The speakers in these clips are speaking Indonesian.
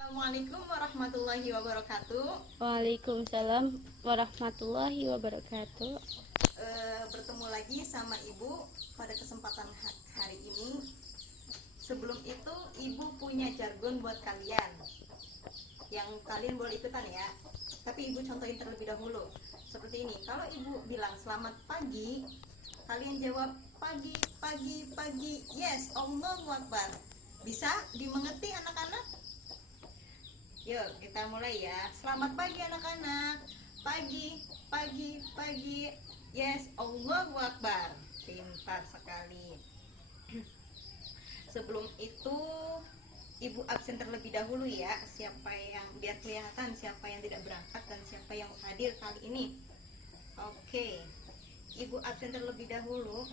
Assalamualaikum warahmatullahi wabarakatuh. Waalaikumsalam warahmatullahi wabarakatuh. Bertemu lagi sama Ibu pada kesempatan hari ini. Sebelum itu Ibu punya jargon buat kalian yang kalian boleh ikutan ya. Tapi Ibu contohin terlebih dahulu. Seperti ini. Kalau Ibu bilang selamat pagi, kalian jawab pagi, pagi, pagi. Yes, Allahu Akbar. Bisa dimengerti anak-anak? Yuk kita mulai ya. Selamat pagi anak-anak. Pagi, pagi, pagi. Yes, Allahu Akbar. Pintar sekali. Sebelum itu Ibu absen terlebih dahulu ya. Siapa yang biar kelihatan siapa yang tidak berangkat dan siapa yang hadir kali ini. Oke. Ibu absen terlebih dahulu.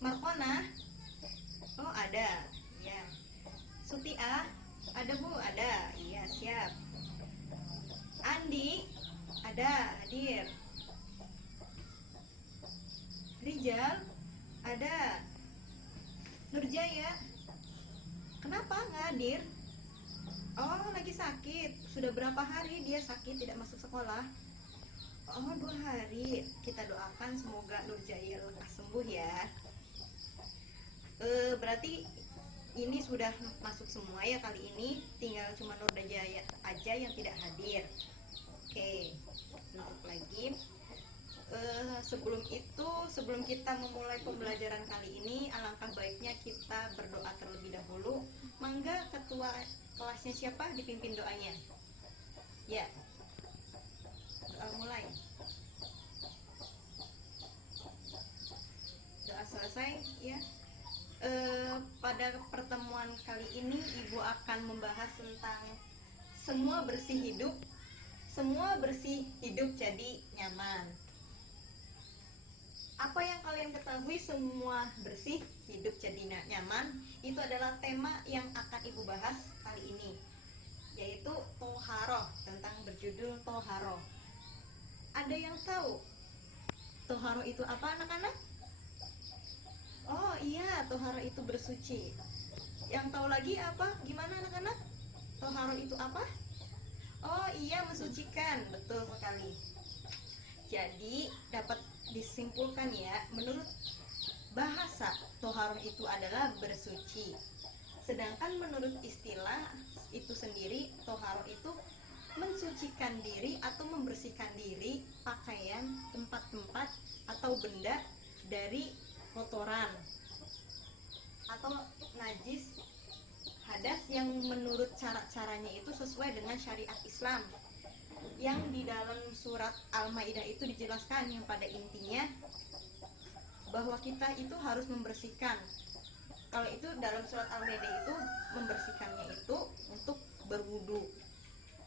Markona? Oh, ada. Ya. Sutia? Ada Bu? Ada. Iya, siap. Andi? Ada, hadir. Rijal? Ada. Nurjaya? Kenapa nggak hadir? Oh, lagi sakit. Sudah berapa hari dia sakit tidak masuk sekolah? Oh, 2 hari. Kita doakan semoga Nurjaya lekas sembuh ya. Berarti ini sudah masuk semua ya kali ini. Tinggal cuma Nurjaya aja yang tidak hadir. Oke, tutup lagi. Sebelum kita memulai pembelajaran kali ini, alangkah baiknya kita berdoa terlebih dahulu. Mangga ketua kelasnya siapa dipimpin doanya? Ya, doa mulai. Doa selesai ya. Pada pertemuan kali ini Ibu akan membahas tentang semua bersih hidup. Semua bersih hidup jadi nyaman. Apa yang kalian ketahui semua bersih hidup jadi nyaman itu adalah tema yang akan Ibu bahas kali ini, yaitu toharoh, tentang berjudul toharoh. Ada yang tahu toharoh itu apa anak-anak? Oh iya, toharoh itu bersuci. Yang tahu lagi apa? Gimana anak-anak? Toharoh itu apa? Oh iya, mensucikan. Betul sekali. Jadi dapat disimpulkan ya, menurut bahasa toharoh itu adalah bersuci. Sedangkan menurut istilah itu sendiri, toharoh itu mensucikan diri atau membersihkan diri, pakaian, tempat-tempat atau benda dari kotoran atau najis, hadas yang menurut cara-caranya itu sesuai dengan syariat Islam. Yang di dalam surat Al-Maidah itu dijelaskan yang pada intinya bahwa kita itu harus membersihkan. Kalau itu dalam surat Al-Maidah itu membersihkannya itu untuk berwudu.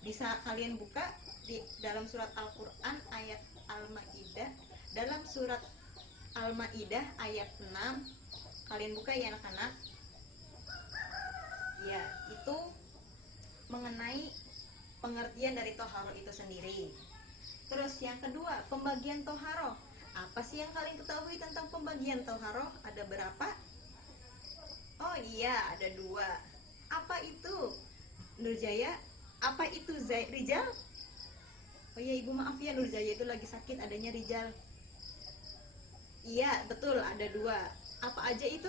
Bisa kalian buka di dalam surat Al-Qur'an ayat Al-Maidah, dalam surat Al-Maidah ayat 6. Kalian buka ya anak-anak. Ya, itu mengenai pengertian dari toharoh itu sendiri. Terus yang kedua, pembagian toharoh. Apa sih yang kalian ketahui tentang pembagian toharoh? Ada berapa? Oh iya, ada 2. Apa itu? Nurjaya? Apa itu Rijal? Oh iya, Ibu maaf ya, Nurjaya itu lagi sakit, adanya Rijal. Iya, betul, ada 2. Apa aja itu?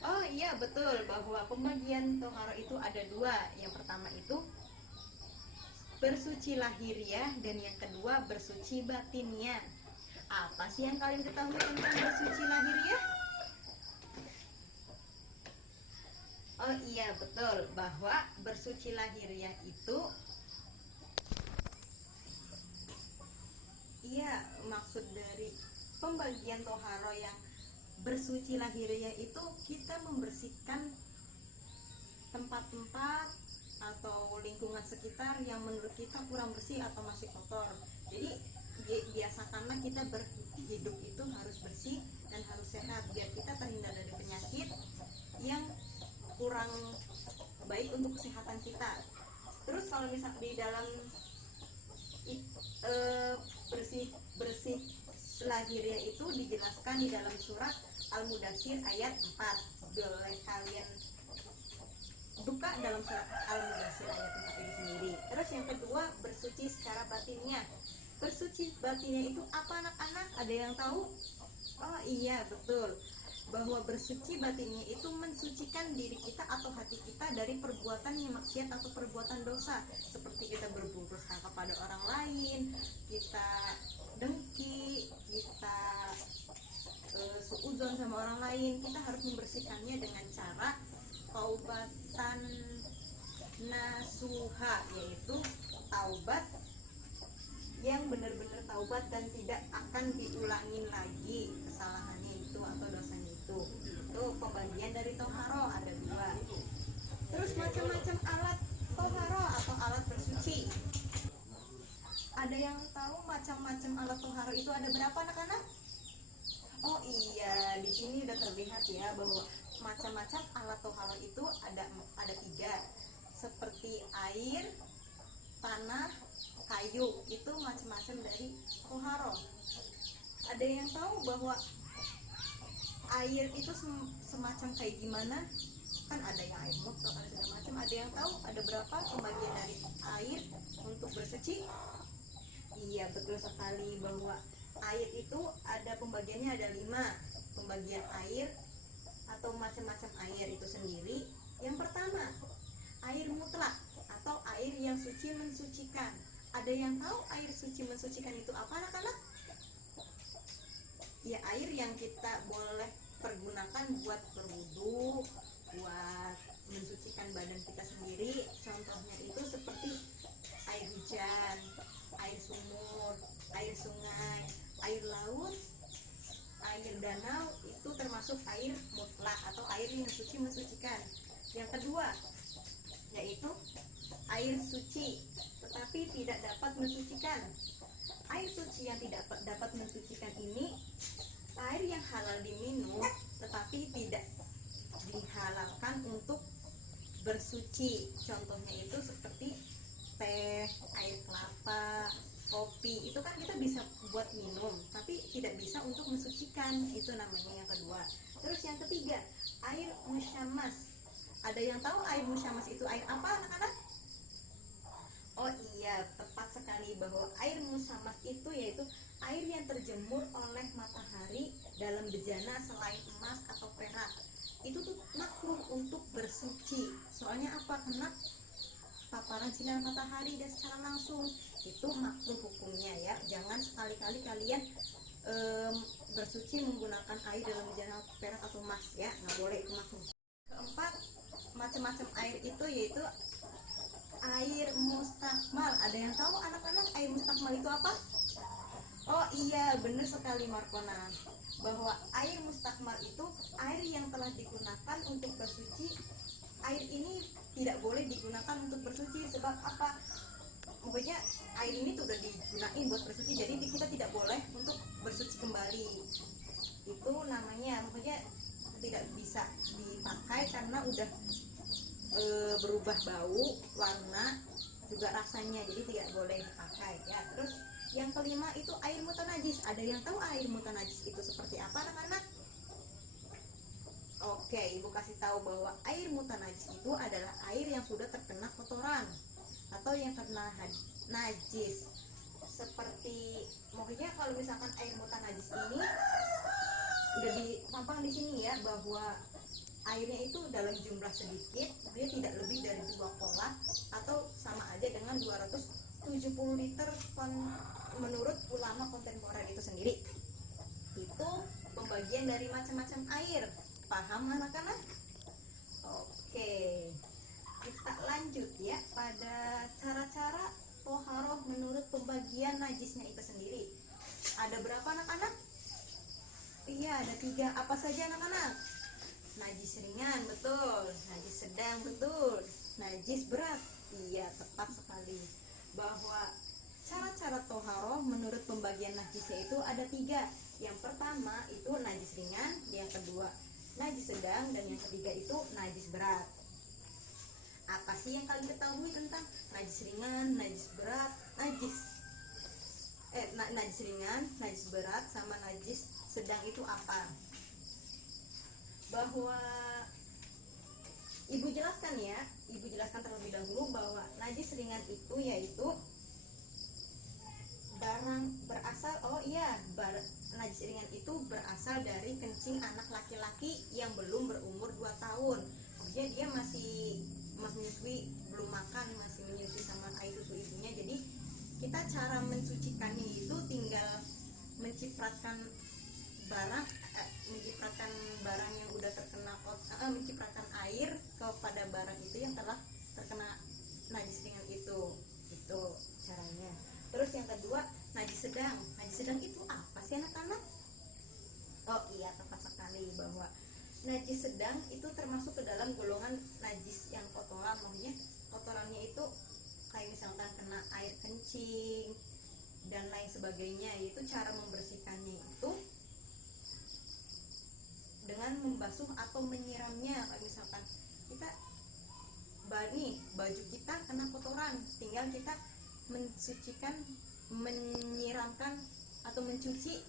Oh iya, betul, bahwa pembagian toharoh itu ada 2. Yang pertama itu bersuci lahiriah dan yang kedua bersuci batiniah. Apa sih yang kalian ketahui tentang bersuci lahiriah? Oh iya, betul, bahwa bersuci lahiriah itu iya, maksud dari pembagian toharoh yang bersuci lahiriah itu kita membersihkan tempat-tempat atau lingkungan sekitar yang menurut kita kurang bersih atau masih kotor. Jadi biasakanlah kita berhidup itu harus bersih dan harus sehat biar kita terhindar dari penyakit yang kurang baik untuk kesehatan kita. Terus kalau misal di dalam bersih lahiriah itu dijelaskan di dalam surat Al-Mudaththir ayat 4. Boleh kalian duka dalam surat Al-Mudaththir ayat 4 itu sendiri. Terus yang kedua, bersuci secara batinnya. Bersuci batinnya itu apa anak-anak? Ada yang tahu? Oh iya, betul. Bahwa bersuci batinnya itu mensucikan diri kita atau hati kita dari perbuatan yang maksiat atau perbuatan dosa, seperti kita berburuk sangka kepada orang lain, kita dengki, kita suudzon sama orang lain. Kita harus membersihkannya dengan cara taubatan nasuha, yaitu taubat yang benar-benar taubat dan tidak akan diulangin lagi kesalahannya itu atau dosanya itu. Itu pembagian dari toharo, ada dua. Terus macam-macam alat toharo atau alat bersuci. Ada yang tahu macam-macam alat toharo itu ada berapa anak-anak? Oh iya, di sini udah terlihat ya bahwa macam-macam alat toharo itu ada tiga, seperti air, tanah, kayu. Itu macam-macam dari toharo. Ada yang tahu bahwa air itu semacam kayak gimana? Kan ada yang air mutlak, ada segala macam. Ada yang tahu ada berapa pembagian dari air untuk bersuci? Iya, betul sekali bahwa air itu ada pembagiannya, ada 5 pembagian air atau macam-macam air itu sendiri. Yang pertama, air mutlak atau air yang suci mensucikan. Ada yang tahu air suci mensucikan itu apa anak-anak? Ya, air yang kita boleh pergunakan buat berwudu, buat mensucikan badan kita sendiri. Contohnya itu seperti air hujan, air sumur, air sungai, air laut, air danau. Itu termasuk air mutlak atau air yang suci mensucikan. Yang kedua, yaitu air suci tetapi tidak dapat mensucikan. Air suci yang tidak dapat mensucikan ini air yang halal diminum tetapi tidak dihalalkan untuk bersuci. Contohnya itu seperti teh, air kelapa, kopi. Itu kan kita bisa buat minum tapi tidak bisa untuk mensucikan. Itu namanya yang kedua. Terus yang ketiga, air musyamas. Ada yang tahu air musyamas itu air apa anak-anak? Oh iya, tepat sekali bahwa air musyamas itu yaitu air yang terjemur oleh matahari dalam bejana selain emas atau perak. Itu tuh makruh untuk bersuci. Soalnya apa? Kena paparan sinar matahari dan secara langsung. Itu makruh hukumnya ya. Jangan sekali-kali kalian bersuci menggunakan air dalam bejana perak atau emas ya. Nggak boleh, itu makruh. Keempat, macam-macam air itu yaitu air mustakmal. Ada yang tahu anak-anak air mustakmal itu apa? Oh iya, benar sekali Markona, bahwa air mustakmal itu air yang telah digunakan untuk bersuci. Air ini tidak boleh digunakan untuk bersuci. Sebab apa? Pokoknya air ini tuh udah digunain buat bersuci, jadi kita tidak boleh untuk bersuci kembali. Itu namanya, pokoknya tidak bisa dipakai karena udah berubah bau, warna, juga rasanya, jadi tidak boleh dipakai ya. Terus yang kelima itu air mutanajis. Ada yang tahu air mutanajis itu seperti apa anak-anak? Oke, ibu kasih tahu bahwa air mutanajis itu adalah air yang sudah terkena kotoran atau yang kena najis. Seperti maksudnya kalau misalkan air mutanajis ini udah ditampang di sini ya, bahwa airnya itu dalam jumlah sedikit, dia tidak lebih dari 2 kolak atau sama aja dengan 270 liter menurut ulama kontemporer itu sendiri. Itu pembagian dari macam-macam air. Paham anak-anak? Oke, kita lanjut ya pada cara-cara toharoh menurut pembagian najisnya itu sendiri. Ada berapa anak-anak? Iya, ada 3. Apa saja anak-anak? Najis ringan, betul. Najis sedang, betul. Najis berat, iya, tepat sekali. Bahwa cara-cara toharoh menurut pembagian najisnya itu ada 3. Yang pertama itu najis ringan, yang kedua najis sedang, dan yang ketiga itu najis berat. Apa sih yang kalian ketahui tentang najis ringan, najis berat, najis ringan, najis berat, sama najis sedang itu apa? Bahwa Ibu jelaskan ya, Ibu jelaskan terlebih dahulu bahwa najis ringan itu yaitu barang berasal najis ringan itu berasal dari kencing anak laki-laki yang belum berumur 2 tahun. Maksudnya dia masih menyusui, belum makan, masih menyusui sama air susu ibunya. Jadi kita cara mensucikannya itu tinggal mencipratkan barang yang udah terkena mencipratkan air kepada barang itu yang telah terkena najis ringan itu caranya. Terus yang kedua, najis sedang itu apa sih anak-anak? Oh iya, tepat sekali bahwa najis sedang itu termasuk ke dalam golongan najis yang kotoran. Maksudnya kotorannya itu kayak misalkan kena air kencing dan lain sebagainya. Yaitu cara membersihkannya itu dengan membasuh atau menyiramnya. Kayak misalkan kita baju kita kena kotoran, tinggal kita mensucikan, menyiramkan atau mencuci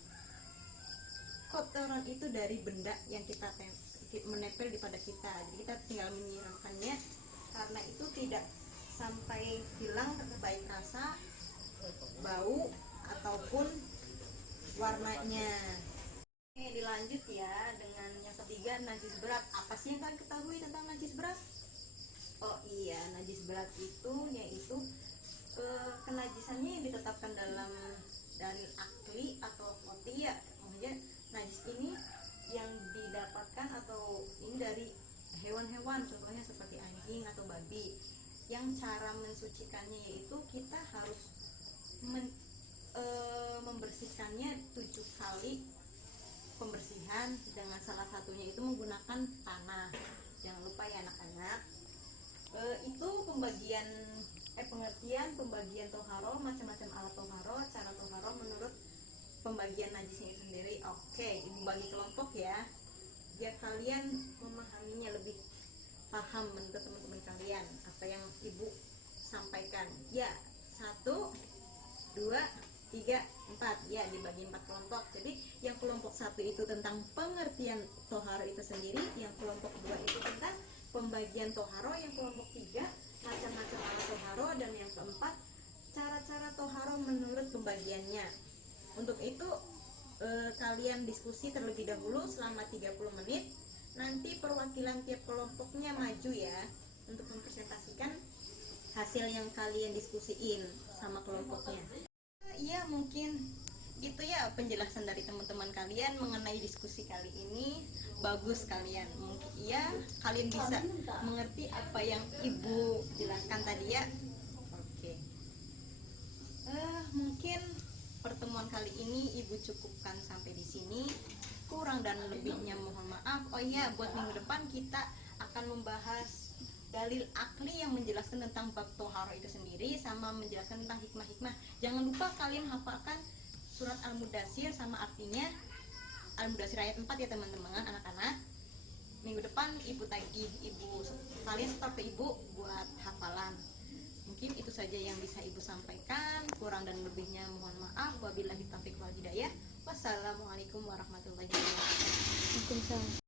kotoran itu dari benda yang kita menempel di pada kita. Jadi kita tinggal menyiramkannya, karena itu tidak sampai hilang baik rasa, bau ataupun warnanya. Oke, dilanjut ya dengan yang ketiga, najis berat. Apa sih yang kalian ketahui tentang najis berat? Oh iya, najis berat itu yaitu kenajisannya yang ditetapkan dalam dalil akli atau qot'iyah. Maksudnya najis ini yang didapatkan atau ini dari hewan-hewan, contohnya seperti anjing atau babi. Yang cara mensucikannya yaitu kita harus membersihkannya 7 kali pembersihan, dengan salah satunya itu menggunakan tanah. Jangan lupa ya anak-anak. Itu pengertian pembagian toharo, macam-macam alat toharo, cara toharo menurut pembagian najisnya itu sendiri. Oke, ibu bagi kelompok ya, biar kalian memahaminya lebih paham menurut teman-teman kalian apa yang ibu sampaikan. Ya, 1, 2, 3, 4 ya, dibagi 4 kelompok. Jadi yang kelompok 1 itu tentang pengertian toharo itu sendiri, yang kelompok 2 itu tentang pembagian toharo, yang kelompok 3 macam-macam alat toharo, dan yang keempat cara-cara toharo menurut pembagiannya. Untuk itu kalian diskusi terlebih dahulu selama 30 menit. Nanti perwakilan tiap kelompoknya maju ya untuk mempresentasikan hasil yang kalian diskusiin sama kelompoknya. Iya, mungkin itu ya penjelasan dari teman-teman kalian mengenai diskusi kali ini. Bagus kalian, mungkin ya kalian bisa mengerti apa yang ibu jelaskan tadi ya. Oke. Mungkin pertemuan kali ini ibu cukupkan sampai di sini. Kurang dan lebihnya mohon maaf. Oh iya, buat minggu depan kita akan membahas dalil akli yang menjelaskan tentang bab toharo itu sendiri, sama menjelaskan tentang hikmah-hikmah. Jangan lupa kalian hafalkan surat Al-Mudaththir sama artinya. Al-Mudaththir ayat 4 ya teman-teman, anak-anak. Minggu depan ibu tagih kalian stop ke ibu buat hafalan. Mungkin itu saja yang bisa ibu sampaikan. Kurang dan lebihnya mohon maaf. Wabillahi taufiq wal hidayah. Wassalamualaikum warahmatullahi wabarakatuh. Waalaikumsalam.